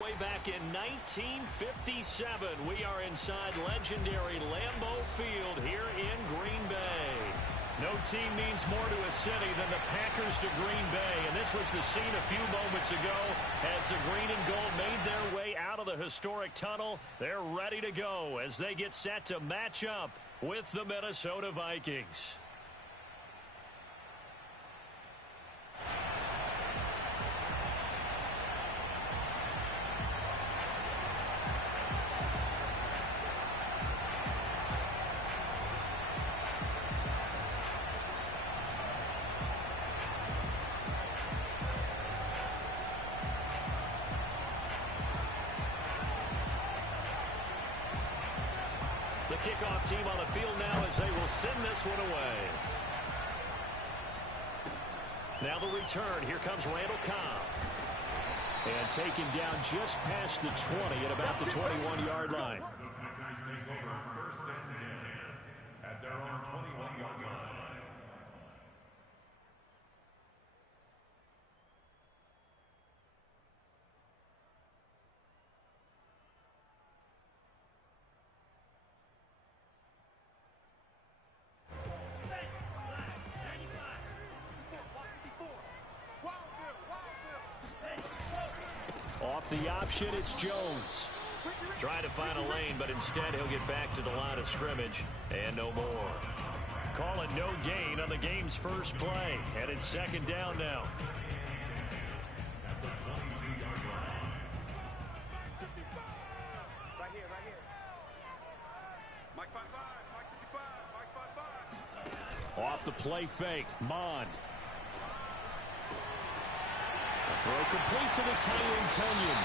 Way back in 1957, we are inside legendary Lambeau Field here in Green Bay. No team means more to a city than the Packers to Green Bay, and this was the scene a few moments ago as the green and gold made their way out of the historic tunnel. They're ready to go as they get set to match up with the Minnesota Vikings. The kickoff team on the field now as they will send this one away. Now the return. Here comes Randall Cobb. And taken down just past the 20 at about the 21-yard line. First and 10 at their own 21-yard line. Off the option, it's Jones. Trying to find a lane, but instead he'll get back to the line of scrimmage and no more. Call it no gain on the game's first play. And it's second down now. Right here. Mike 5-5, Mike 55, Mike 5-5. Off the play fake, Mond. Throw complete to the tight end, Tunyon.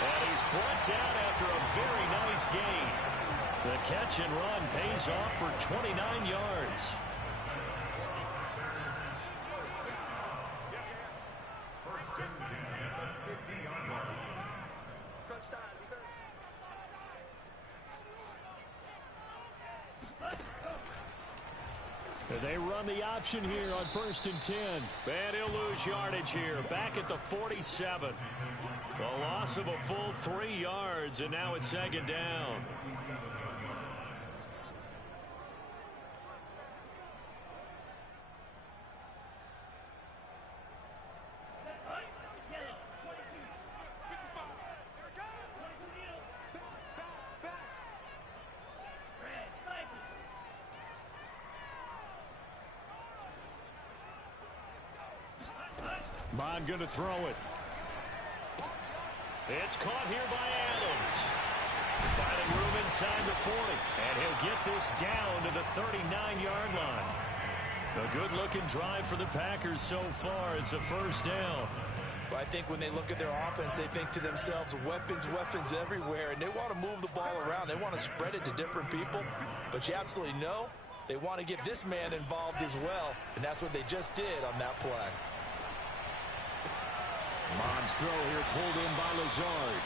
And he's brought down after a very nice gain. The catch and run pays off for 29 yards. First and 10 at the 50-yard line. Crunch time, defense. They run the option here on first and 10. And he'll lose yardage here. Back at the 47. The loss of a full 3 yards, and now it's second down. Bond going to throw it. It's caught here by Adams. Finding room inside the 40. And he'll get this down to the 39-yard line. A good-looking drive for the Packers so far. It's a first down. Well, I think when they look at their offense, they think to themselves, weapons everywhere, and they want to move the ball around. They want to spread it to different people, but you absolutely know they want to get this man involved as well, and that's what they just did on that play. Mond's throw here pulled in by Lazard.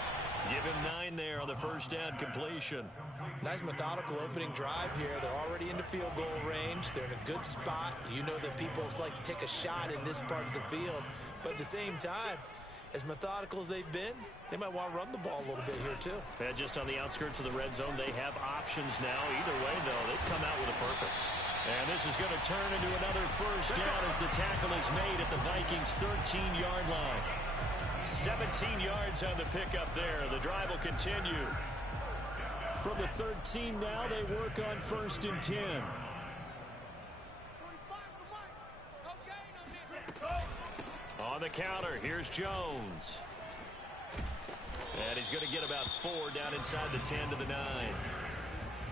Give him 9 there on the first down completion. Nice methodical opening drive here. They're already into field goal range. They're in a good spot. You know that people like to take a shot in this part of the field. But at the same time, as methodical as they've been, they might want to run the ball a little bit here too. And just on the outskirts of the red zone, they have options now. Either way, though, they've come out with a purpose. And this is going to turn into another first down as the tackle is made at the Vikings' 13-yard line. 17 yards on the pickup there. The drive will continue. From the 13 now, they work on first and 10. On the counter, here's Jones. And he's going to get about 4 down inside the 10 to the 9.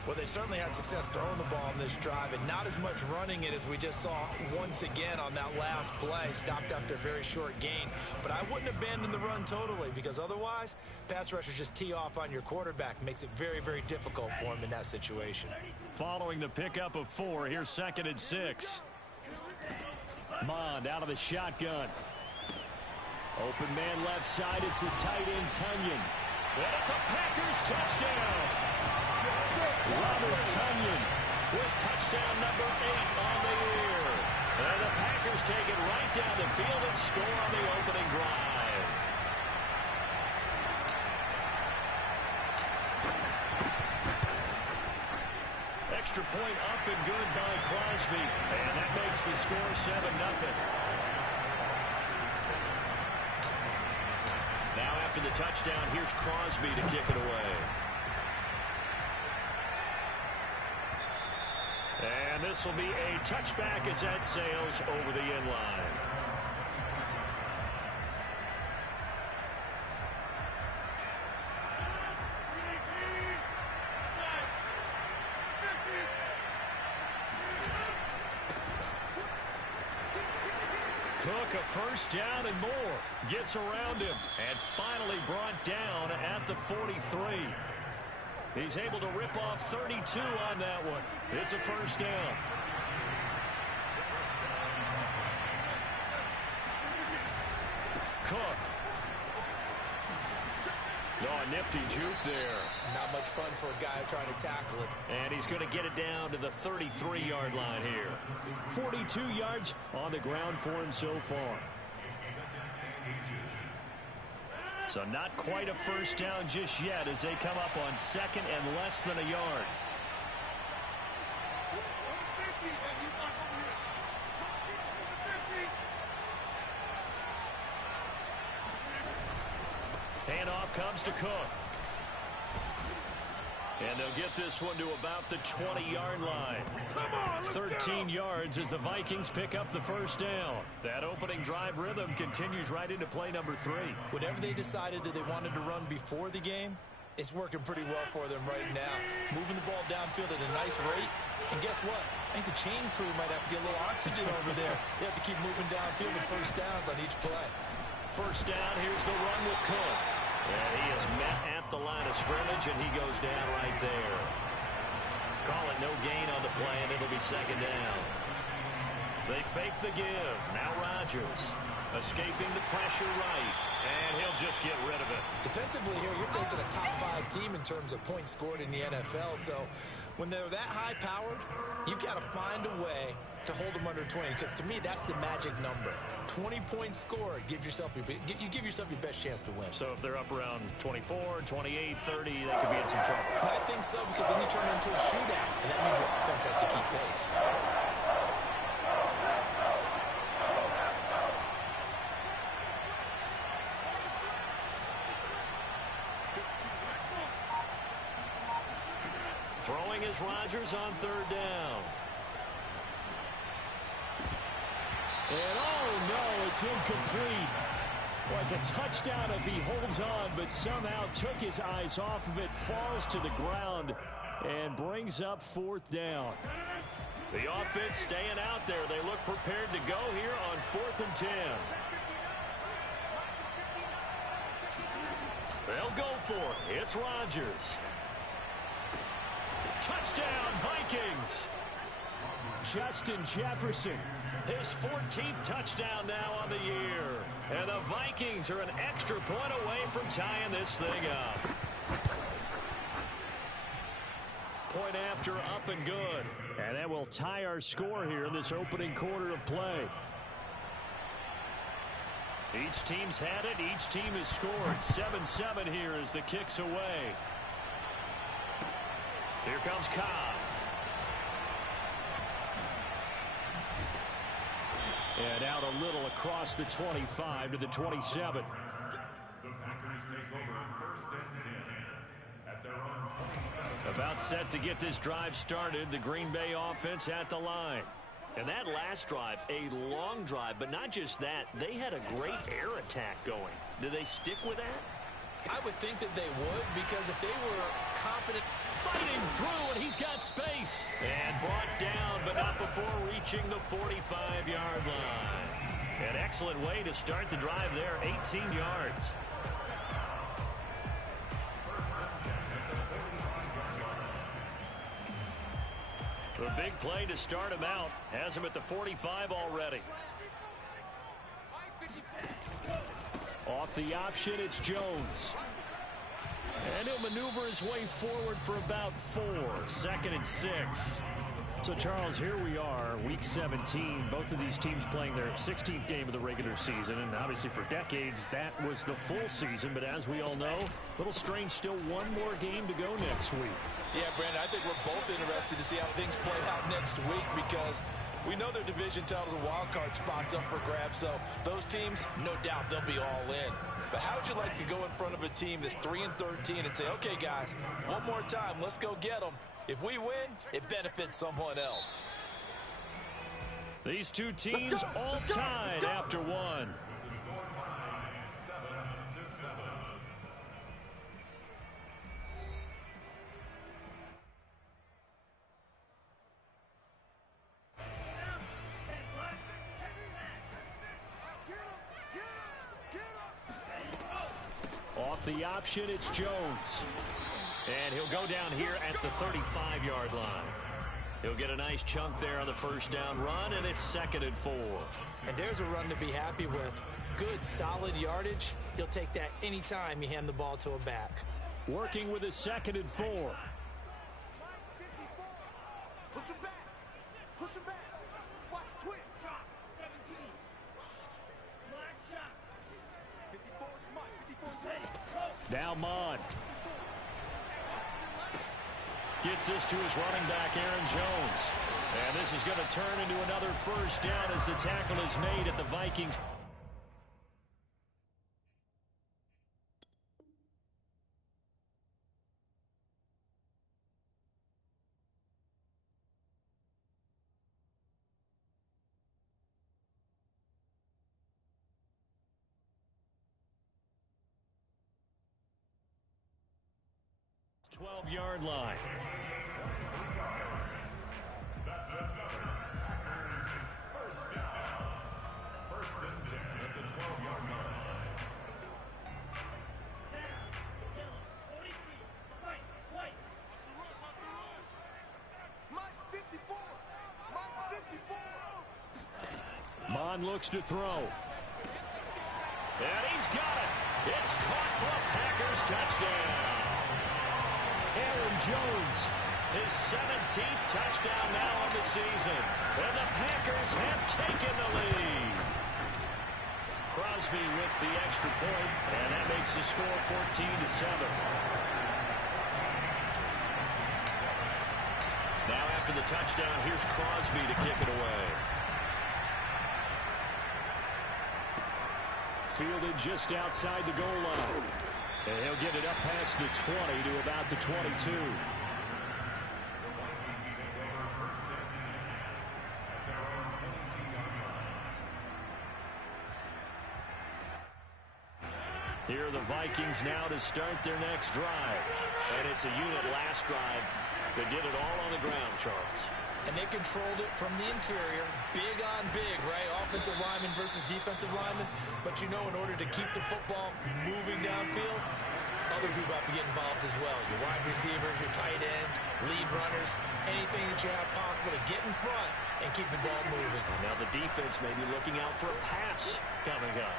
Well, they certainly had success throwing the ball in this drive, and not as much running it as we just saw once again on that last play. Stopped after a very short gain. But I wouldn't abandon the run totally, because otherwise, pass rushers just tee off on your quarterback. Makes it very, very difficult for him in that situation. Following the pickup of 4, here's second and 6. Mond out of the shotgun. Open man left side. It's the tight end, Tunyon. And it's a Packers touchdown. Robert Tunyon with touchdown number 8 on the year. And the Packers take it right down the field and score on the opening drive. extra point up and good by Crosby. And that makes the score 7-0. Now after the touchdown, here's Crosby to kick it away. And this will be a touchback as that sails over the end line. Cook a first down and more. Gets around him and finally brought down at the 43. He's able to rip off 32 on that one. It's a first down. Cook. Oh, nifty juke there. Not much fun for a guy trying to tackle it. And he's going to get it down to the 33-yard line here. 42 yards on the ground for him so far. So not quite a first down just yet as they come up on second and less than a yard. Handoff comes to Cook. And they'll get this one to about the 20-yard line. 13 yards as the Vikings pick up the first down. That opening drive rhythm continues right into play number 3. Whatever they decided that they wanted to run before the game, it's working pretty well for them right now. Moving the ball downfield at a nice rate. And guess what? I think the chain crew might have to get a little oxygen over there. They have to keep moving downfield with first downs on each play. First down, here's the run with Cook. And he is met at the line of scrimmage, and he goes down right there. Call it no gain on the play, and it'll be second down. They fake the give. Now Rodgers escaping the pressure right, and he'll just get rid of it. Defensively here, you're facing a top-5 team in terms of points scored in the NFL, so when they're that high-powered, you've got to find a way to hold them under 20, because to me, that's the magic number. 20 points scored, you give yourself your best chance to win. So if they're up around 24, 28, 30, they could be in some trouble. I think so, because then you turn it into a shootout, and that means your offense has to keep pace. Throwing is Rodgers on third down. And oh no, it's incomplete. Well, it's a touchdown if he holds on, but somehow took his eyes off of it, falls to the ground, and brings up fourth down. The offense staying out there. They look prepared to go here on 4th and 10. They'll go for it. It's Rodgers. Touchdown, Vikings. Justin Jefferson. His 14th touchdown now on the year. And the Vikings are an extra point away from tying this thing up. Point after, up and good. And that will tie our score here in this opening quarter of play. Each team's had it. Each team has scored. 7-7 here as the kick's away. Here comes Cobb. And out a little across the 25 to the 27. The Packers take over 1st and 10 at their own 27. About set to get this drive started. The Green Bay offense at the line. And that last drive, a long drive, but not just that. They had a great air attack going. Do they stick with that? I would think that they would, because if they were confident. Fighting through, and he's got space. And brought down, but not before reaching the 45-yard line. An excellent way to start the drive there, 18 yards. The big play to start him out. Has him at the 45 already. Off the option, it's Jones. And he'll maneuver his way forward for about 4. 2nd and 6. So, Charles, here we are, Week 17. Both of these teams playing their 16th game of the regular season. And obviously for decades, that was the full season. But as we all know, a little strange, still one more game to go next week. Yeah, Brandon, I think we're both interested to see how things play out next week because we know their division titles and wild card spots up for grabs. So those teams, no doubt, they'll be all in. But how would you like to go in front of a team that's 3-13 and say, okay, guys, one more time, let's go get them. If we win, it benefits someone else. These two teams all tied after one. The score tie is 7-7. Off the option, it's Jones. And he'll go down here at the 35-yard line. He'll get a nice chunk there on the first down run, and it's 2nd and 4. And there's a run to be happy with. Good, solid yardage. He'll take that anytime you hand the ball to a back. Working with his 2nd and 4. Push him back. Push him back. Watch twitch. 54 Mike. 54 Now Mond. Gets this to his running back, Aaron Jones. And this is going to turn into another first down as the tackle is made at the Vikings. Yard line. That's another Packers first down. 1st and 10 at the 12-yard line. Mike 54. Mike 54. Mond looks to throw. And he's got it. It's caught for a Packers touchdown. Aaron Jones, his 17th touchdown now on the season. And the Packers have taken the lead. Crosby with the extra point, and that makes the score 14-7. Now after the touchdown, here's Crosby to kick it away. Fielded just outside the goal line. And he'll get it up past the 20 to about the 22. Here are the Vikings now to start their next drive. And it's a unit last drive that did it all on the ground, Charles. And they controlled it from the interior. Big on big, right? Offensive lineman versus defensive lineman. But you know, in order to keep the football moving downfield, other people have to get involved as well. Your wide receivers, your tight ends, lead runners, anything that you have possible to get in front and keep the ball moving. Now the defense may be looking out for a pass coming up.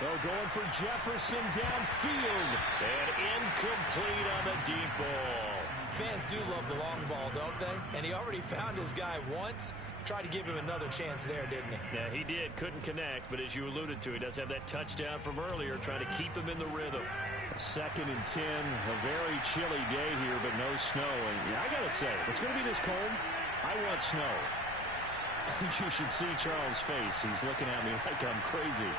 Well, going for Jefferson downfield. And incomplete on the deep ball. Fans do love the long ball, don't they? And he already found his guy once. Tried to give him another chance there, didn't he? Yeah, he did. Couldn't connect, but as you alluded to, he does have that touchdown from earlier, trying to keep him in the rhythm. 2nd and 10, a very chilly day here, but no snow. And I got to say, if it's going to be this cold, I want snow. You should see Charles' face. He's looking at me like I'm crazy.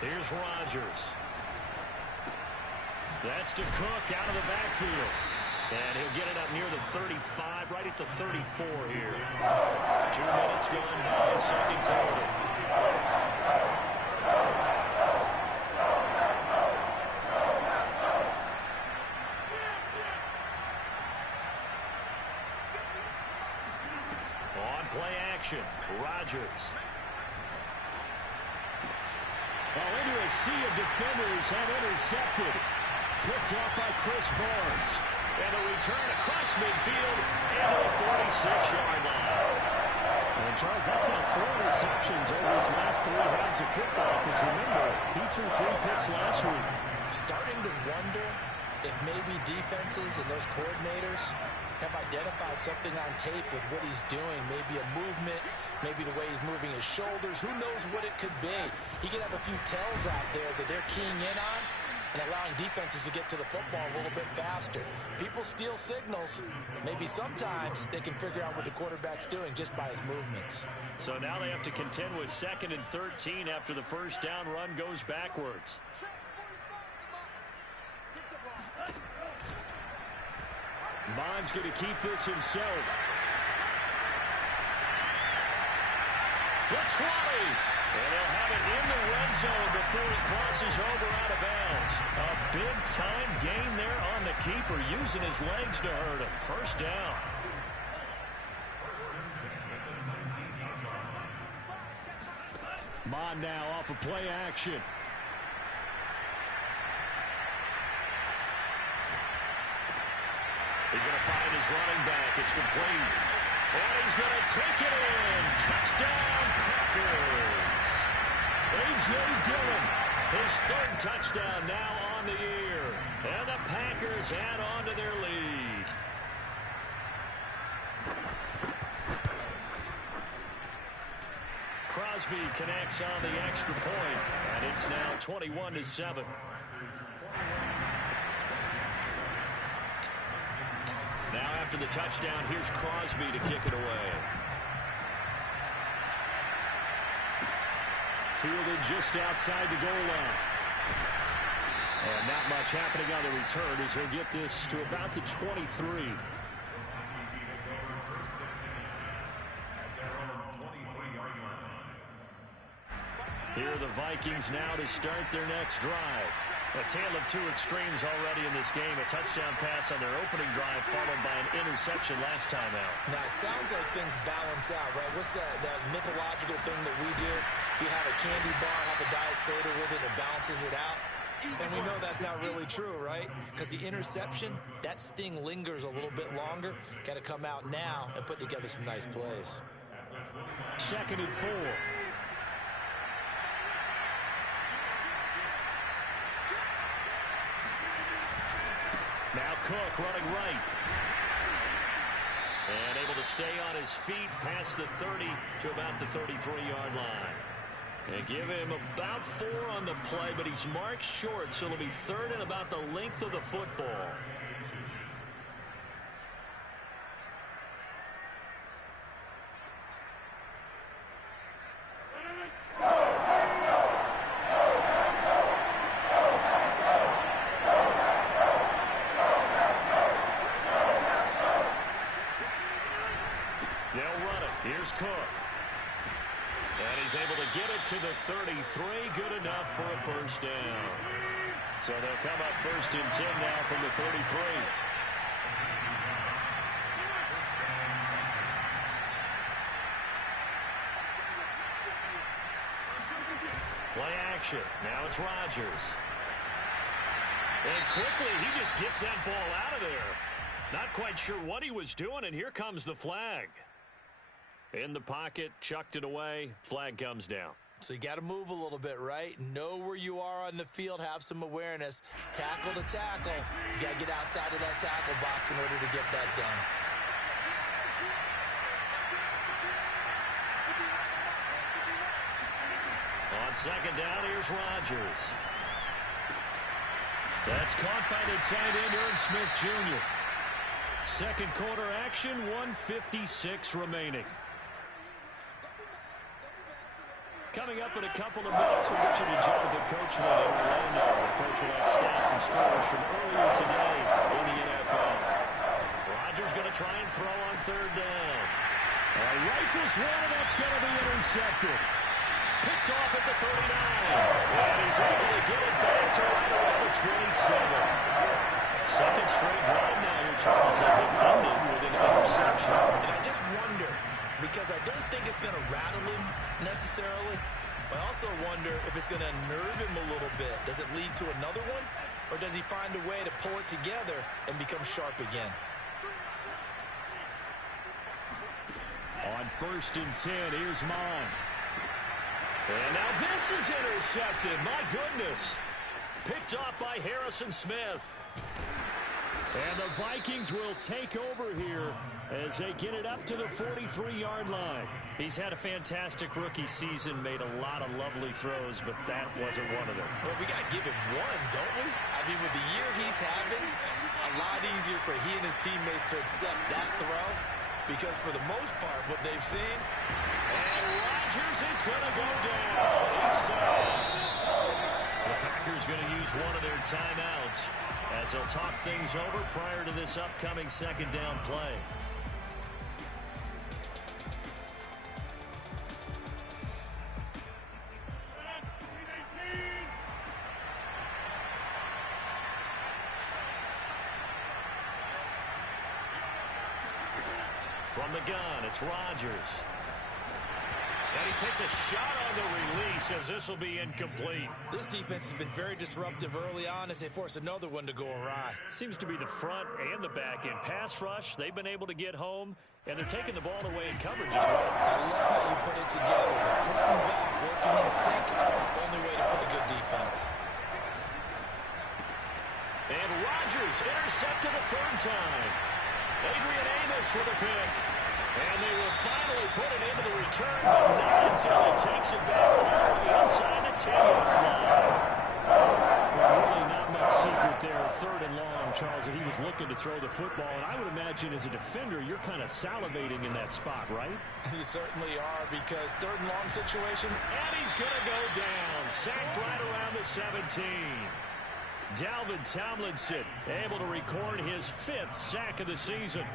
Here's Rodgers. That's to Cook out of the backfield. And he'll get it up near the 35, right at the 34 here. 2 minutes gone by the 2nd quarter. On play action, Rodgers. Well, into a sea of defenders and intercepted. Picked off by Chris Barnes. And a return across midfield and to the 46-yard line. And Charles, that's now 4 interceptions over his last 3 halves of football. Because remember, he threw 3 picks last week. Starting to wonder if maybe defenses and those coordinators have identified something on tape with what he's doing, maybe a movement, maybe the way he's moving his shoulders, who knows what it could be. He could have a few tells out there that they're keying in on and allowing defenses to get to the football a little bit faster. People steal signals. Maybe sometimes they can figure out what the quarterback's doing just by his movements. So now they have to contend with 2nd and 13 after the first down run goes backwards. Bond's going to keep this himself. The 20. And they'll have it in the red zone before he crosses over out of bounds. A big-time gain there on the keeper, using his legs to hurt him. First down. Bond now off of play action. He's going to find his running back. It's complete. And he's going to take it in. Touchdown, Packers. A.J. Dillon, his 3rd touchdown now on the year. And the Packers add on to their lead. Crosby connects on the extra point, and it's now 21-7. Now after the touchdown, here's Crosby to kick it away. Fielded just outside the goal line. And not much happening on the return as he'll get this to about the 23. Here are the Vikings now to start their next drive. A tale of two extremes already in this game. A touchdown pass on their opening drive followed by an interception last time out. Now, it sounds like things balance out, right? What's that mythological thing that we do? If you have a candy bar, have a diet soda with it, it balances it out. And we know that's not really true, right? Because the interception, that sting lingers a little bit longer. Got to come out now and put together some nice plays. 2nd and 4. Now Cook running right. And able to stay on his feet past the 30 to about the 33-yard line. They give him about 4 on the play, but he's marked short, so it'll be 3rd and about the length of the football. Here's Cook. And he's able to get it to the 33. Good enough for a first down. So they'll come up 1st and 10 now from the 33. Play action. Now it's Rodgers. And quickly, he just gets that ball out of there. Not quite sure what he was doing, and here comes the flag. In the pocket, chucked it away, flag comes down. So you got to move a little bit, right? Know where you are on the field, have some awareness. Tackle to tackle. You got to get outside of that tackle box in order to get that done. On 2nd down, here's Rodgers. That's caught by the tight end, Irv Smith Jr. 2nd quarter action, 1:56 remaining. Coming up in a couple of minutes, we'll get you to Jonathan Coachman in Orlando. The coach will have stats and scores from earlier today in the NFL. Rodgers going to try and throw on 3rd down. Rifles one, and that's going to be intercepted. Picked off at the 39. And he's able to get it back to right around the 27. 2nd straight drive now here, Charles, that have ended with an interception. And I just wonder, because I don't think it's going to rattle him necessarily, but I also wonder if it's going to nerve him a little bit. Does it lead to another one, or does he find a way to pull it together and become sharp again? On 1st and 10, here's Mond. And now this is intercepted. My goodness. Picked off by Harrison Smith. And the Vikings will take over here as they get it up to the 43-yard line. He's had a fantastic rookie season, made a lot of lovely throws, but that wasn't one of them. Well, we got to give him one, don't we? I mean, with the year he's having, a lot easier for he and his teammates to accept that throw, because for the most part, what they've seen. And Rodgers is going to go down. He's sacked. The Packers going to use one of their timeouts as they'll talk things over prior to this upcoming second down play. From the gun, it's Rodgers. And he takes a shot on the release as this will be incomplete. This defense has been very disruptive early on as they force another one to go awry. Seems to be the front and the back end. Pass rush, they've been able to get home, and they're taking the ball away in coverage as well. I love how you put it together. The front and back working in sync. Only way to play good defense. And Rodgers intercepted a third time. Adrian Amos with a pick. And they will finally put it into the return, but not until he takes it back all the way inside the 10-yard line. Well, really not much secret there. Third and long, Charles, and he was looking to throw the football. And I would imagine as a defender, you're kind of salivating in that spot, right? You certainly are, because third and long situation. And he's going to go down. Sacked right around the 17. Dalvin Tomlinson able to record his 5th sack of the season.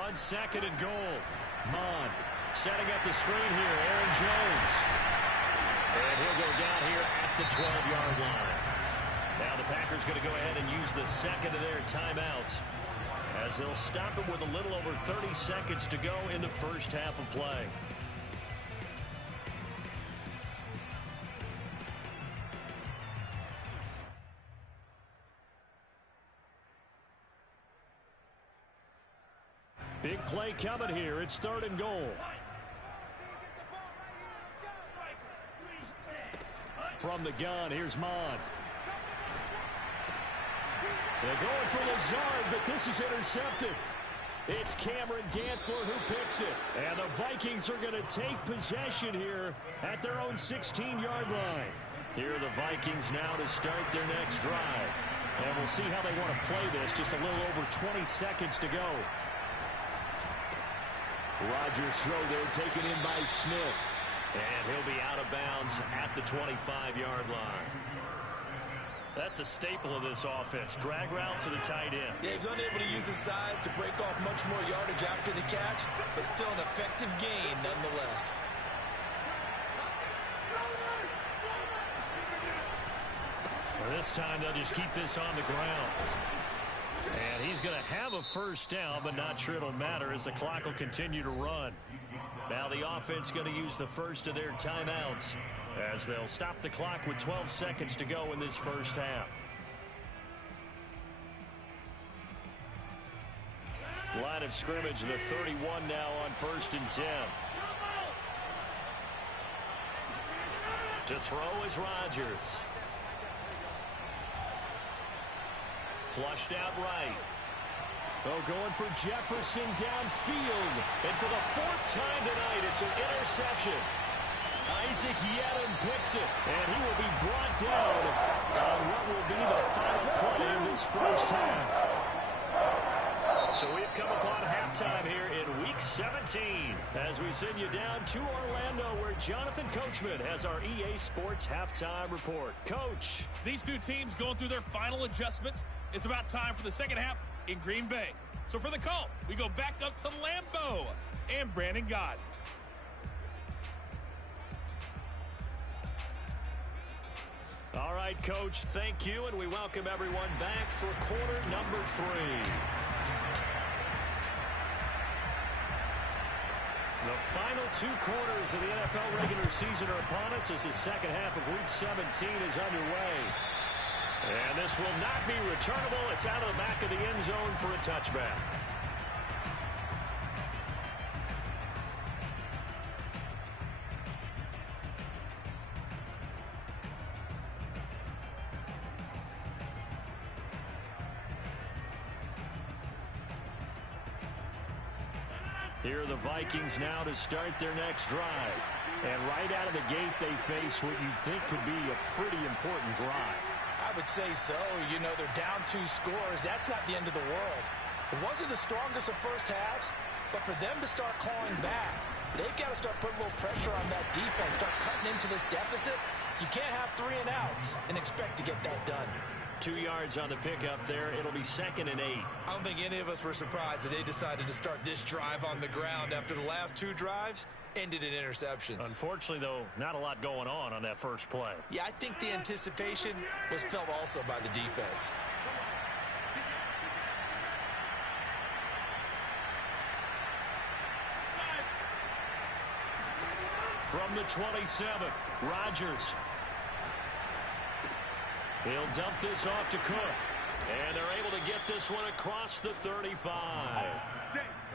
On second and goal, Mond setting up the screen here. Aaron Jones. And he'll go down here at the 12-yard line. Now the Packers going to go ahead and use the second of their timeouts as they'll stop it with a little over 30 seconds to go in the first half of play. Big play coming here. It's third and goal. From the gun, here's Mond. They're going for Lazard, but this is intercepted. It's Cameron Dantzler who picks it. And the Vikings are going to take possession here at their own 16-yard line. Here are the Vikings now to start their next drive. And we'll see how they want to play this. Just a little over 20 seconds to go. Rodgers throw there taken in by Smith. And he'll be out of bounds at the 25-yard line. That's a staple of this offense. Drag route to the tight end. Yeah, he's unable to use his size to break off much more yardage after the catch, but still an effective gain nonetheless. Well, this time they'll just keep this on the ground. And he's going to have a first down, but not sure it'll matter as the clock will continue to run. Now the offense going to use the first of their timeouts as they'll stop the clock with 12 seconds to go in this first half. Line of scrimmage, the 31 now on 1st and 10. To throw is Rodgers. Flushed out right. Oh, going for Jefferson downfield. And for the 4th time tonight, it's an interception. Isaac Yedem picks it. And he will be brought down on what will be the final play of this first half. So we've come upon halftime here in Week 17 as we send you down to Orlando where Jonathan Coachman has our EA Sports Halftime Report. Coach. These two teams going through their final adjustments. It's about time for the second half in Green Bay. So for the call, we go back up to Lambeau and Brandon Gott. All right, Coach, thank you, and we welcome everyone back for quarter number 3. The final 2 quarters of the NFL regular season are upon us as the second half of Week 17 is underway. And this will not be returnable. It's out of the back of the end zone for a touchback. Here are the Vikings now to start their next drive. And right out of the gate, they face what you think could be a pretty important drive. I would say so. You know, they're down 2 scores. That's not the end of the world. It wasn't the strongest of first halves, but for them to start clawing back, they've got to start putting a little pressure on that defense, start cutting into this deficit. You can't have 3 and outs and expect to get that done. 2 yards on the pickup there. It'll be 2nd and 8. I don't think any of us were surprised that they decided to start this drive on the ground after the last 2 drives ended in interceptions. Unfortunately, though, not a lot going on that first play. Yeah, I think the anticipation was felt also by the defense. From the 27, Rodgers. He'll dump this off to Cook. And they're able to get this one across the 35.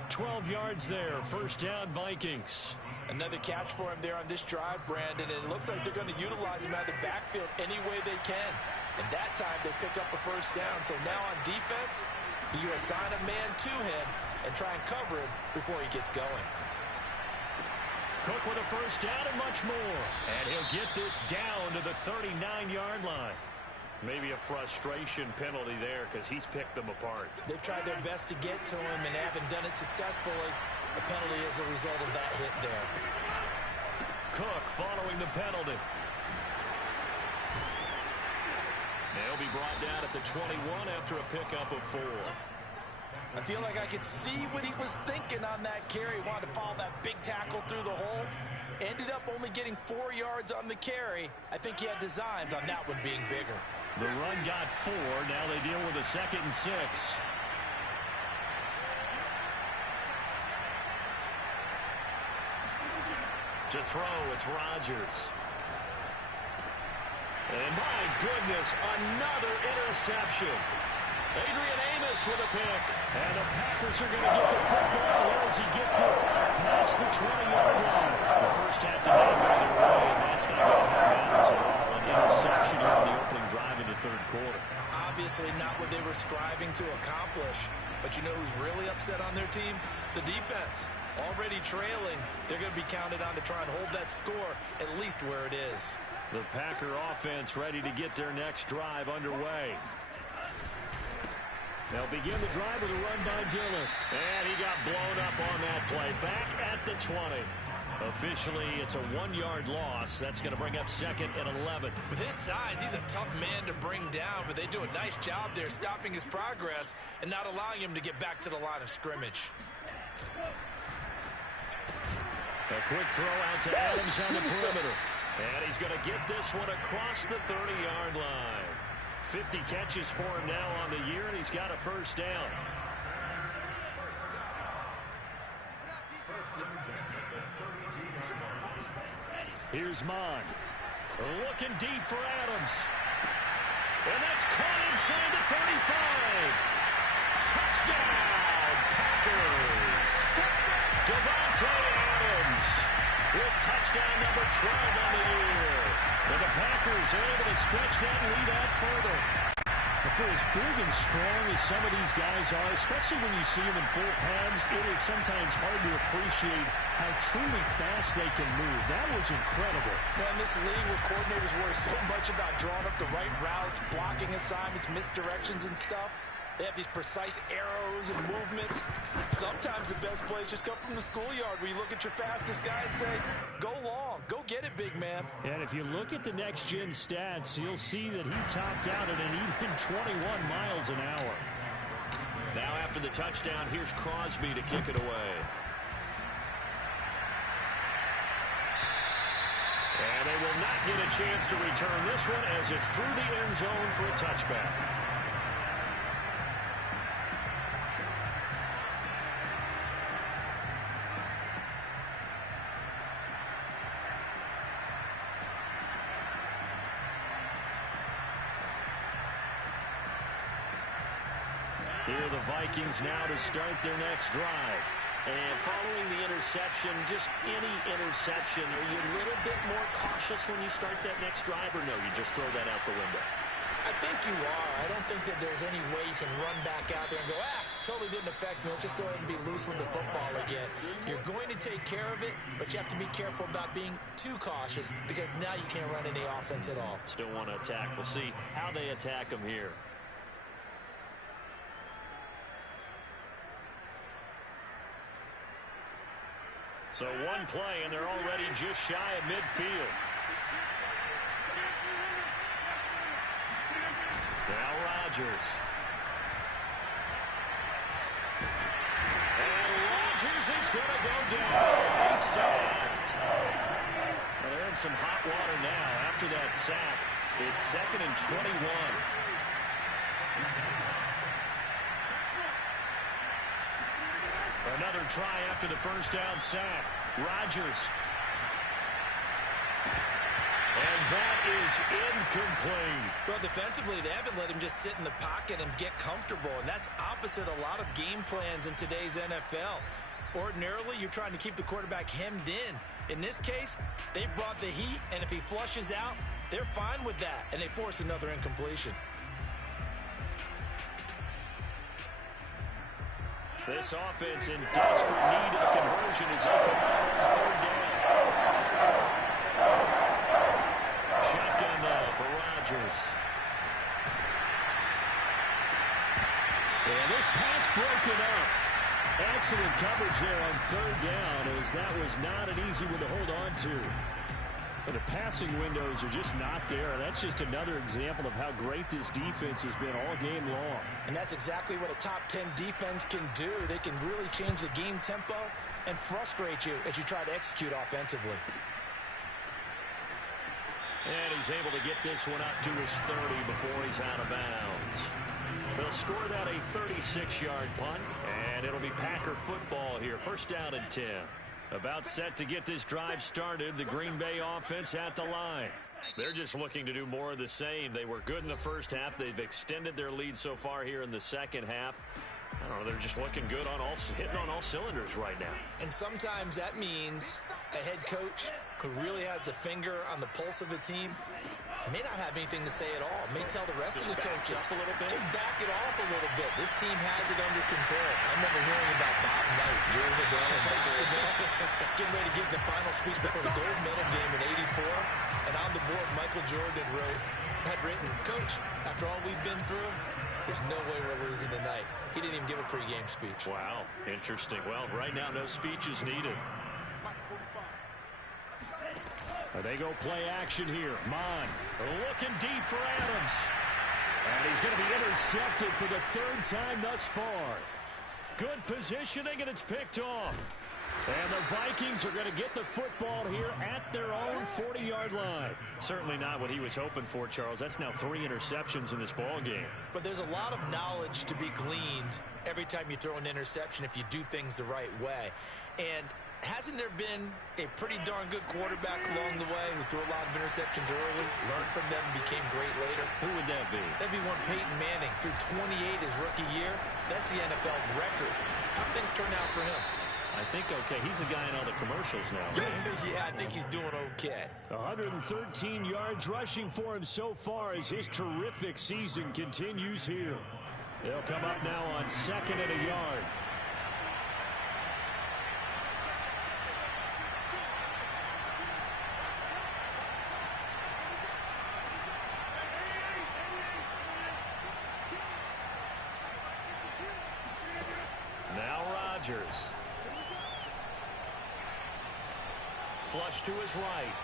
12 yards there. First down, Vikings. Another catch for him there on this drive, Brandon, and it looks like they're going to utilize him out of the backfield any way they can. And that time they pick up a first down. So now on defense, you assign a man to him and try and cover him before he gets going. Cook with a first down and much more. And he'll get this down to the 39-yard line. Maybe a frustration penalty there because he's picked them apart. They've tried their best to get to him and haven't done it successfully. A penalty is a result of that hit there. Cook following the penalty. They'll be brought down at the 21 after a pickup of 4. I feel like I could see what he was thinking on that carry. He wanted to follow that big tackle through the hole. Ended up only getting 4 yards on the carry. I think he had designs on that one being bigger. The run got 4. Now they deal with a 2nd and 6. To throw, it's Rodgers. And my goodness, another interception. Adrian Amos with a pick. And the Packers are going to get the football here as he gets this past the 20-yard line. The first half did not go their way, and that's not going to help matters at all. An interception here in the opening drive in the third quarter. Obviously not what they were striving to accomplish. But you know who's really upset on their team? The defense. Already trailing, they're going to be counted on to try and hold that score at least where it is. The Packer offense ready to get their next drive underway. They'll begin the drive with a run by Dillon. And he got blown up on that play. Back at the 20. Officially, it's a 1-yard loss. That's going to bring up 2nd and 11. With his size, he's a tough man to bring down, but they do a nice job there stopping his progress and not allowing him to get back to the line of scrimmage. A quick throw out to Adams on the perimeter. And he's going to get this one across the 30-yard line. 50 catches for him now on the year, and he's got a first down. Here's Mond. Looking deep for Adams. And that's caught inside the 35. Touchdown, Packers. Devontae Adams with touchdown number 12 on the year. And the Packers are able to stretch that lead out further. For as big and strong as some of these guys are, especially when you see them in full pads, it is sometimes hard to appreciate how truly fast they can move. That was incredible. Well, in this league where coordinators worry so much about drawing up the right routes, blocking assignments, misdirections and stuff, they have these precise arrows and movements. Sometimes the best plays just come from the schoolyard where you look at your fastest guy and say, go long, go get it, big man. And if you look at the next-gen stats, you'll see that he topped out at an even 21 miles an hour. Now after the touchdown, here's Crosby to kick it away. And they will not get a chance to return this one as it's through the end zone for a touchback. Here are the Vikings now to start their next drive. And following the interception, just any interception, are you a little bit more cautious when you start that next drive, or no, you just throw that out the window? I think you are. I don't think that there's any way you can run back out there and go, totally didn't affect me. Let's just go ahead and be loose with the football again. You're going to take care of it, but you have to be careful about being too cautious because now you can't run any offense at all. Still want to attack. We'll see how they attack them here. So one play, and they're already just shy of midfield. Now Rodgers. And Rodgers is going to go down. He's sacked. Well, they're in some hot water now. After that sack, it's 2nd and 21. Another try after the first down sack. Rodgers. And that is incomplete. Well, defensively, they haven't let him just sit in the pocket and get comfortable, and that's opposite a lot of game plans in today's NFL. Ordinarily, you're trying to keep the quarterback hemmed in. In this case, they brought the heat, and if he flushes out, they're fine with that, and they force another incompletion. This offense in desperate need of a conversion as they come up on 3rd down. Shotgun though for Rodgers. And this pass broken up. Excellent coverage there on 3rd down, as that was not an easy one to hold on to. But the passing windows are just not there. That's just another example of how great this defense has been all game long. And that's exactly what a top 10 defense can do. They can really change the game tempo and frustrate you as you try to execute offensively. And he's able to get this one up to his 30 before he's out of bounds. They'll score that a 36-yard punt, and it'll be Packer football here. 1st down and 10. About set to get this drive started, the Green Bay offense at the line. They're just looking to do more of the same. They were good in the first half. They've extended their lead so far here in the second half. I don't know, they're just looking good on hitting on all cylinders right now. And sometimes that means a head coach who really has a finger on the pulse of the team may not have anything to say at all. May tell the rest of the coaches, just back it off a little bit. This team has it under control. I remember hearing about Bob Knight years ago in basketball, getting ready to give the final speech before the gold medal game in '84. And on the board, Michael Jordan had written, "Coach, after all we've been through, there's no way we're losing tonight." He didn't even give a pregame speech. Wow, interesting. Well, right now, no speech is needed. They go play action here. Mon looking deep for Adams. And he's going to be intercepted for the 3rd time thus far. Good positioning, and it's picked off. And the Vikings are going to get the football here at their own 40-yard line. Certainly not what he was hoping for, Charles. That's now 3 interceptions in this ball game. But there's a lot of knowledge to be gleaned every time you throw an interception if you do things the right way. And hasn't there been a pretty darn good quarterback along the way who threw a lot of interceptions early, learned from them, and became great later? Who would that be? That'd be one Peyton Manning. Threw 28 his rookie year. That's the NFL record. How things turn out for him? I think okay. He's a guy in all the commercials now. Yeah, I think he's doing okay. 113 yards rushing for him so far as his terrific season continues here. They'll come up now on 2nd and a yard. Now Rodgers. Flush to his right.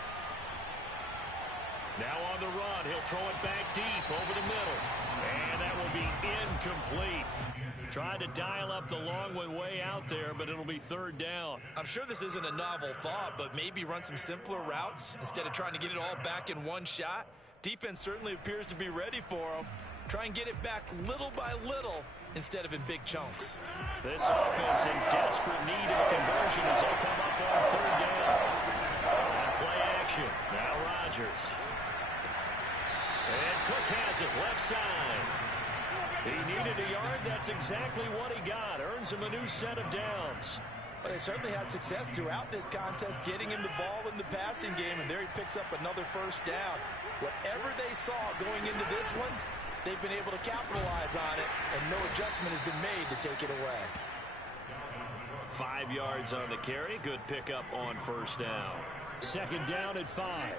Now on the run. He'll throw it back deep over the middle. And that will be incomplete. Tried to dial up the long one way out there, but it'll be 3rd down. I'm sure this isn't a novel thought, but maybe run some simpler routes instead of trying to get it all back in one shot. Defense certainly appears to be ready for him. Try and get it back little by little instead of in big chunks. This offense in desperate need of a conversion as they come up on 3rd down. On play action. Now Rodgers. And Cook has it left side. He needed a yard. That's exactly what he got. Earns him a new set of downs. But they certainly had success throughout this contest getting him the ball in the passing game, and there he picks up another 1st down. Whatever they saw going into this one, they've been able to capitalize on it, and no adjustment has been made to take it away. 5 yards on the carry. Good pickup on first down. Second down at 5.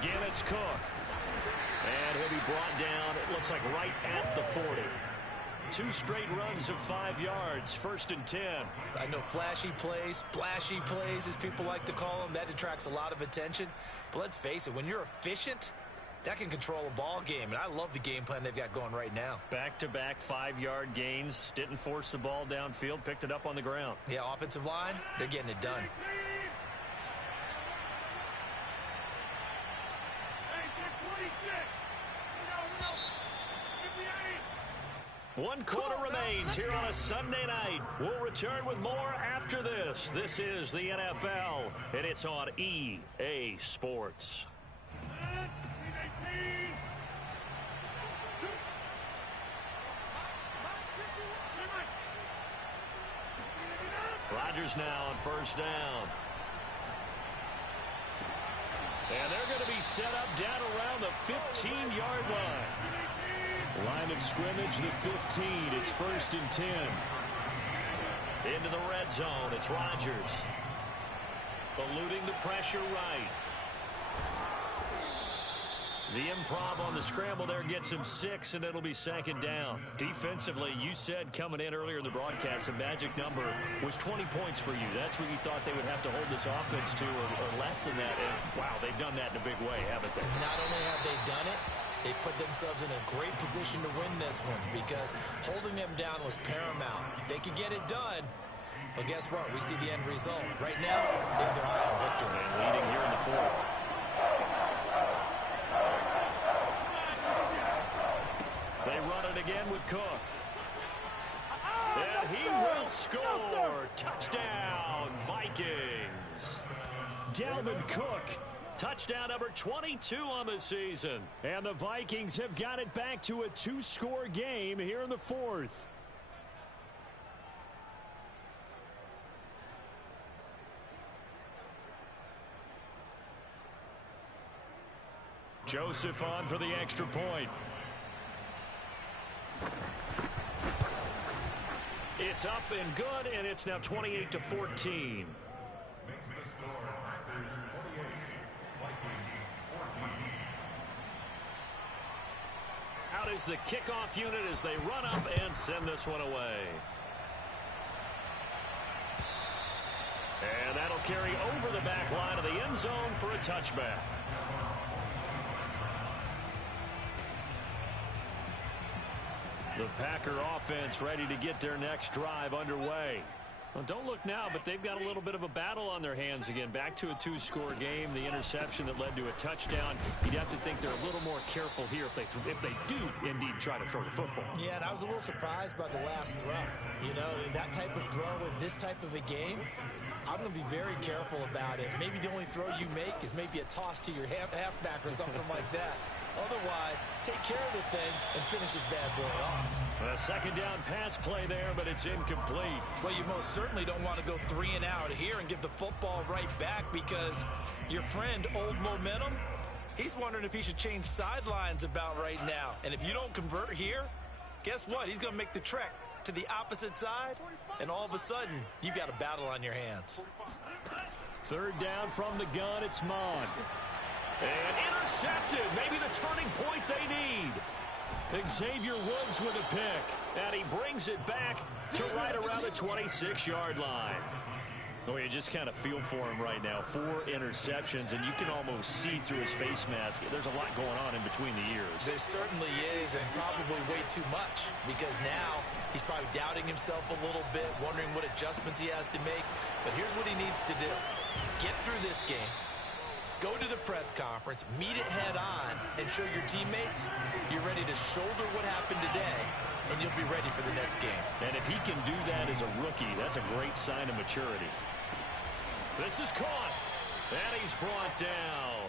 Again, it's Cook. And he'll be brought down, it looks like right at the 40. 2 straight runs of 5 yards, 1st and 10. I know flashy plays, splashy plays, as people like to call them, that attracts a lot of attention. But let's face it, when you're efficient, that can control a ball game. And I love the game plan they've got going right now. Back-to-back 5-yard gains. Didn't force the ball downfield, picked it up on the ground. Yeah, offensive line, they're getting it done. One quarter remains here on a Sunday night. We'll return with more after this. This is the NFL, and it's on EA Sports. Rodgers now on first down. And they're going to be set up down around the 15-yard line. Line of scrimmage, the 15. It's 1st and 10. Into the red zone. It's Rodgers. Eluding the pressure right. The improv on the scramble there gets him 6, and it'll be 2nd down. Defensively, you said coming in earlier in the broadcast, the magic number was 20 points for you. That's what you thought they would have to hold this offense to, or less than that. And, wow, they've done that in a big way, haven't they? Not only have they done it, they put themselves in a great position to win this one because holding them down was paramount. If they could get it done, well, guess what? We see the end result. Right now, they have their eye on victory. And leading here in the 4th. They run it again with Cook. And he will score. Touchdown, Vikings. Dalvin Cook. Touchdown number 22 on the season. And the Vikings have got it back to a 2-score game here in the 4th. Joseph on for the extra point. It's up and good, and it's now 28-14. Makes the score Packers 28, Vikings 14. Out is the kickoff unit as they run up and send this one away. And that'll carry over the back line of the end zone for a touchback. The Packer offense ready to get their next drive underway. Well, don't look now, but they've got a little bit of a battle on their hands again. Back to a 2-score game. The interception that led to a touchdown. You'd have to think they're a little more careful here if they do indeed try to throw the football. Yeah, and I was a little surprised by the last throw. You know, that type of throw in this type of a game, I'm going to be very careful about it. Maybe the only throw you make is maybe a toss to your halfback or something like that. Otherwise, take care of the thing and finish this bad boy off. A 2nd down pass play there, but it's incomplete. Well, you most certainly don't want to go 3 and out here and give the football right back because your friend, Old Momentum, he's wondering if he should change sidelines about right now. And if you don't convert here, guess what? He's going to make the trek to the opposite side, and all of a sudden, you've got a battle on your hands. 3rd down from the gun, it's Mond. And intercepted. Maybe the turning point they need. Xavier Woods with a pick. And he brings it back to right around the 26-yard line. Oh, you just kind of feel for him right now. 4 interceptions, and you can almost see through his face mask. There's a lot going on in between the ears. There certainly is, and probably way too much, because now he's probably doubting himself a little bit, wondering what adjustments he has to make. But here's what he needs to do. Get through this game. Go to the press conference, meet it head on, and show your teammates you're ready to shoulder what happened today, and you'll be ready for the next game. And if he can do that as a rookie, that's a great sign of maturity. This is caught, and he's brought down.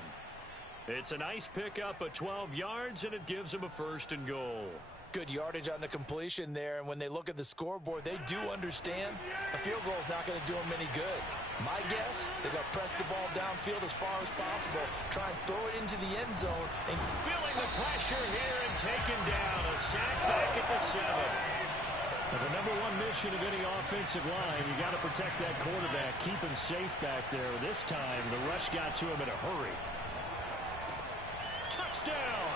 It's a nice pickup of 12 yards, and it gives him a 1st and goal. good yardage on the completion there, and when they look at the scoreboard, they do understand a field goal is not going to do them any good. My guess, they're going to press the ball downfield as far as possible, try and throw it into the end zone. And feeling the pressure here and taken down. A sack back at the 7. Well, the number one mission of any offensive line, you got to protect that quarterback, keep him safe back there. This time, the rush got to him in a hurry. Touchdown!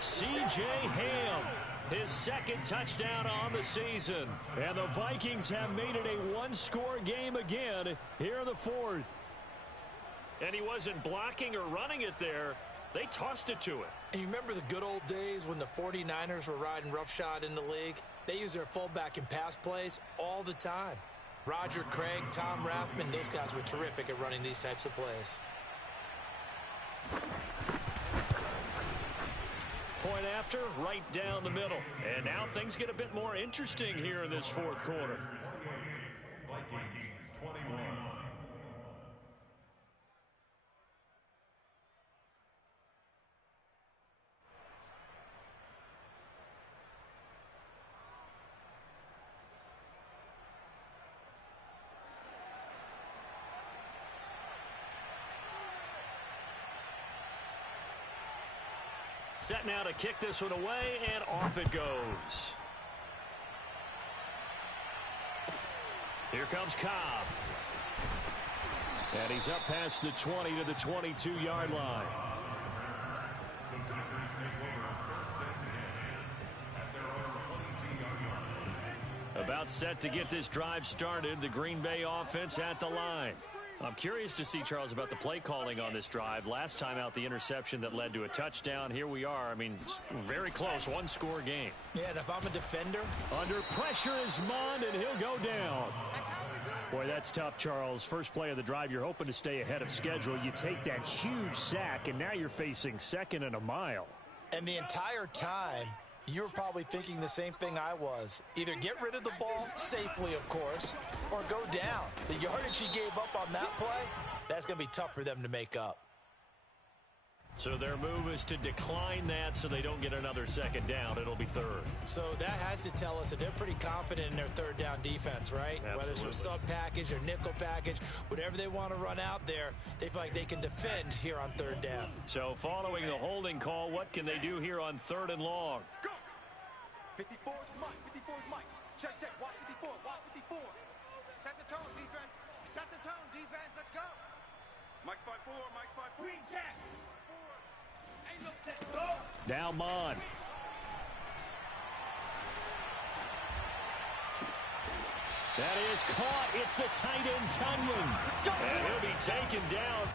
C.J. Ham, his second touchdown on the season. And the Vikings have made it a one-score game again here in the 4th. And he wasn't blocking or running it there. They tossed it to him. And you remember the good old days when the 49ers were riding roughshod in the league? They use their fullback in pass plays all the time. Roger Craig, Tom Rathman, those guys were terrific at running these types of plays. Point after, right down the middle. And now things get a bit more interesting here in this 4th quarter. Vikings 21. Set now to kick this one away, and off it goes. Here comes Cobb. And he's up past the 20 to the 22-yard line. The Packers take over 1st and 10 at their own 22-yard line. About set to get this drive started, the Green Bay offense at the line. I'm curious to see, Charles, about the play calling on this drive. Last time out, the interception that led to a touchdown. Here we are. I mean, very close, one-score game. Yeah, and if I'm a defender. Under pressure is Mond, and he'll go down. Boy, that's tough, Charles. First play of the drive, you're hoping to stay ahead of schedule. You take that huge sack, and now you're facing 2nd and a mile. And the entire time, you were probably thinking the same thing I was. Either get rid of the ball, safely of course, or go down. The yardage he gave up on that play, that's going to be tough for them to make up. So their move is to decline that so they don't get another 2nd down. It'll be 3rd. So that has to tell us that they're pretty confident in their 3rd down defense, right? Absolutely. Whether it's a sub-package or nickel package, whatever they want to run out there, they feel like they can defend here on 3rd down. So following the holding call, what can they do here on 3rd and long? Go! 54 is Mike. 54 is Mike. Check, check. Watch 54. Watch 54. Set the tone, defense. Set the tone, defense. Let's go. Mike's 5-4. Mike's 5-4. Green Jack. 4. Ain't no set. Go. Now Mond. That is caught. It's the tight end, Tunyon. Let's go. And he'll be taken down.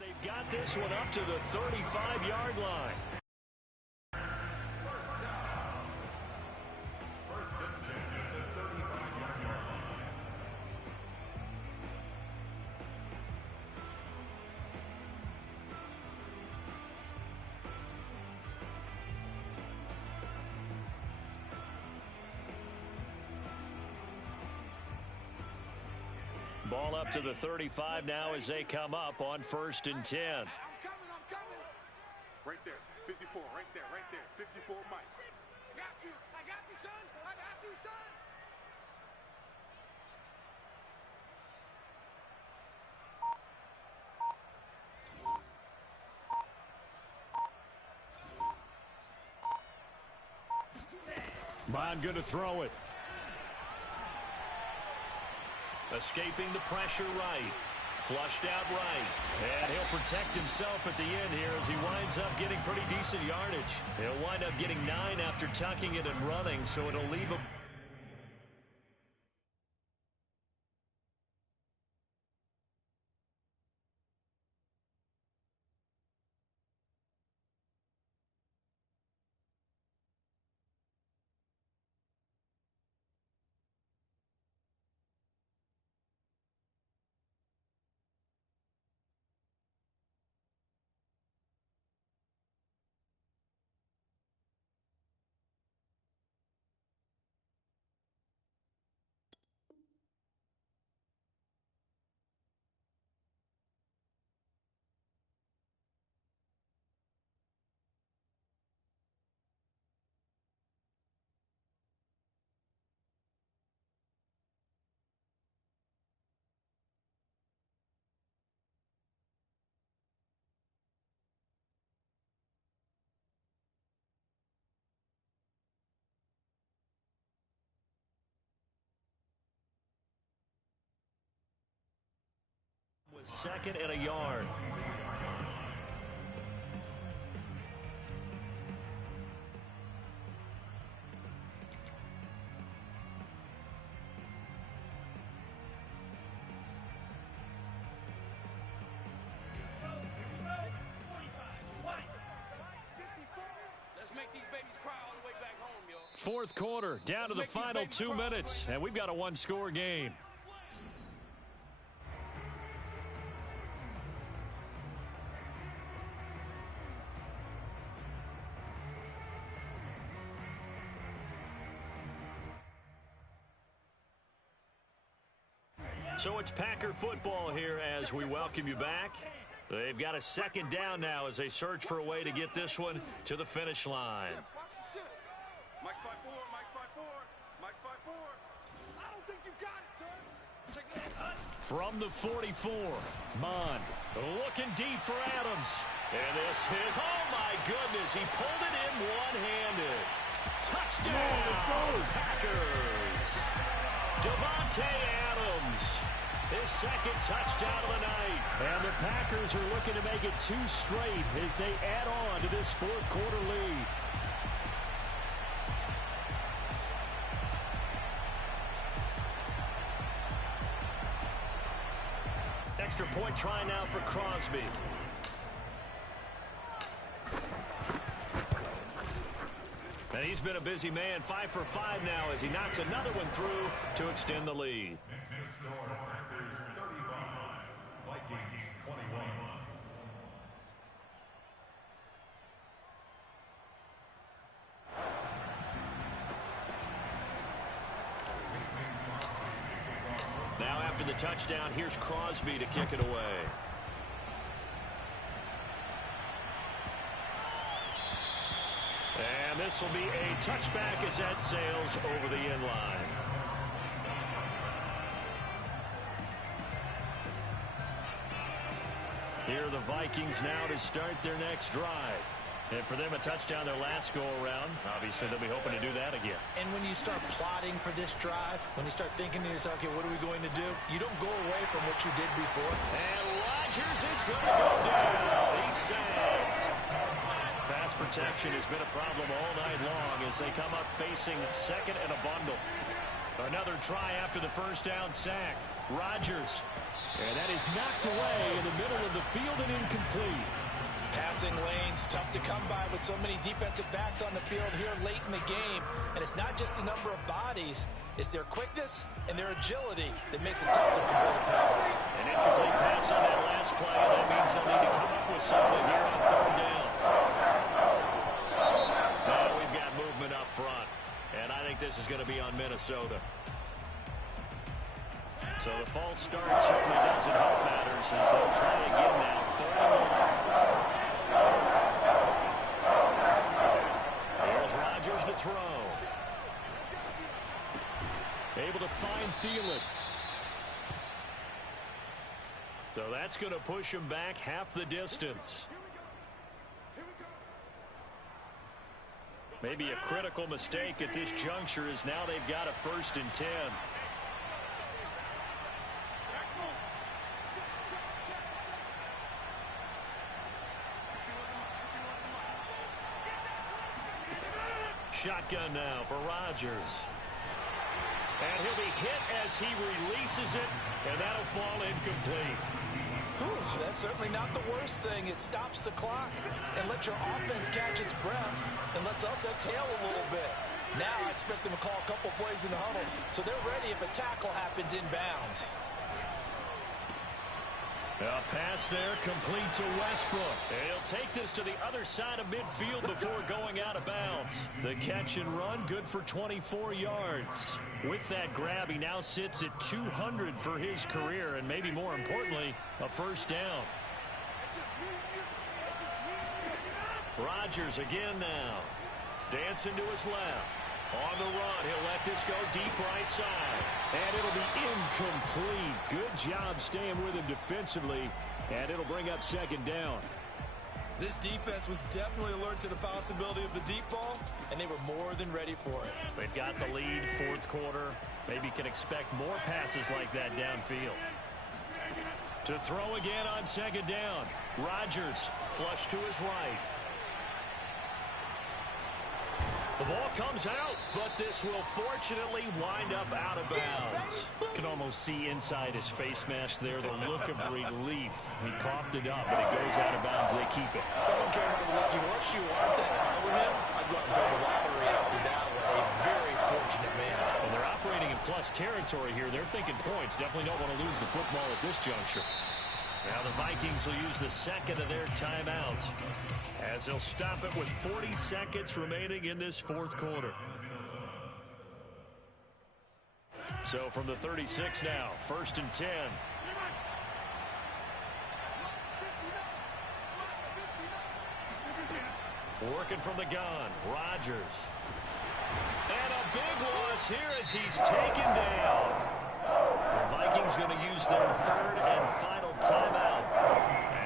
They've got this one up to the 35-yard line. First down. 1st and 10 at the 35-yard line. Ball up to the 35 now as they come up on 1st and 10. I'm coming. Right there. 54. Right there. 54, Mike. I got you, son. I got you, son. Mond going to throw it. Escaping the pressure right. Flushed out right. And he'll protect himself at the end here as he winds up getting pretty decent yardage. He'll wind up getting 9 after tucking it and running, so it'll leave him. Second and a yard. Fourth quarter, down to the final 2 minutes, and we've got a one-score game. So it's Packer football here as we welcome you back. They've got a second down now as they search for a way to get this one to the finish line. Mike 5-4, Mike 5-4, Mike 5-4. I don't think you got it, sir. From the 44, Mond looking deep for Adams. And this is, oh my goodness, he pulled it in one-handed. Touchdown, Packers. Davante Adams, his second touchdown of the night. And the Packers are looking to make it 2 straight as they add on to this fourth quarter lead. Extra point try now for Crosby. And he's been a busy man, 5 for 5 now as he knocks another one through to extend the lead. Next score, Packers 35, Vikings 21. Now after the touchdown, here's Crosby to kick it away. And this will be a touchback as that sails over the end line. Here are the Vikings now to start their next drive. And for them, a touchdown their last go-around. Obviously, they'll be hoping to do that again. And when you start plotting for this drive, when you start thinking to yourself, okay, what are we going to do? You don't go away from what you did before. And Rodgers is going to go down. He's sacked. Pass protection has been a problem all night long as they come up facing second and a bundle. Another try after the first down sack. Rodgers. And that is knocked away in the middle of the field and incomplete. Passing lanes, tough to come by with so many defensive backs on the field here late in the game. And it's not just the number of bodies, it's their quickness and their agility that makes it tough to complete a pass. An incomplete pass on that last play. That means they'll need to come up with something here on third down. Now we've got movement up front. And I think this is going to be on Minnesota. So the false start certainly doesn't help matters as they'll try again now. Third and 1. Here's Rodgers to throw. Able to find Thielen. So that's going to push him back half the distance. Maybe a critical mistake at this juncture is now they've got a 1st and 10. Shotgun now for Rodgers. And he'll be hit as he releases it, and that'll fall incomplete. Whew, that's certainly not the worst thing. It stops the clock and lets your offense catch its breath and lets us exhale a little bit. Now I expect them to call a couple plays in the huddle so they're ready if a tackle happens inbounds. A pass there complete to Westbrook. And he'll take this to the other side of midfield before going out of bounds. The catch and run good for 24 yards. With that grab, he now sits at 200 for his career, and maybe more importantly, a first down. Rodgers again now. Dancing to his left. On the run, he'll let this go deep right side. And it'll be incomplete. Good job staying with him defensively. And it'll bring up second down. This defense was definitely alert to the possibility of the deep ball, and they were more than ready for it. They've got the lead, fourth quarter. Maybe can expect more passes like that downfield. To throw again on second down. Rodgers flush to his right. The ball comes out, but this will fortunately wind up out of bounds. Can almost see inside his face mask there the look of relief. He coughed it up, but it goes out of bounds. They keep it. Someone came out with a lucky horseshoe, aren't they? If I were him, I'd go out and play the lottery after that one. A very fortunate man. And they're operating in plus territory here. They're thinking points. Definitely don't want to lose the football at this juncture. Now the Vikings will use the second of their timeouts as they'll stop it with 40 seconds remaining in this fourth quarter. So from the 36 now, 1st and 10. Working from the gun, Rodgers. And a big loss here as he's taken down. The Vikings going to use their third and final timeout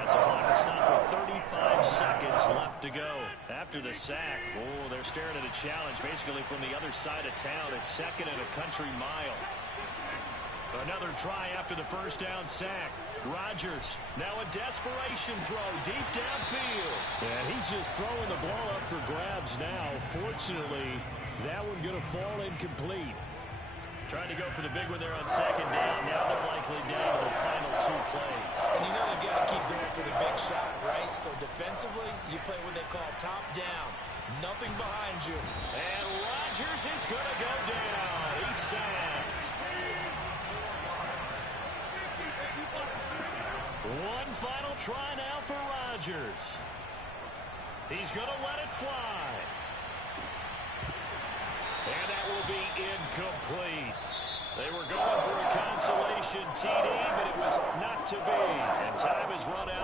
as the clock will stop with 35 seconds left to go. After the sack, they're staring at a challenge basically from the other side of town. It's 2nd and a country mile. Another try after the first down sack. Rodgers, now a desperation throw deep downfield. And he's just throwing the ball up for grabs now. Fortunately, that one going to fall incomplete. Trying to go for the big one there on second down. Now they're likely down to the final 2 plays. And you know they've got to keep going for the big shot, right? So defensively, you play what they call top down. Nothing behind you. And Rodgers is going to go down. He's sacked. One final try now for Rodgers. He's going to let it fly. And that will be incomplete. They were going for a consolation TD, but it was not to be. And time is run out.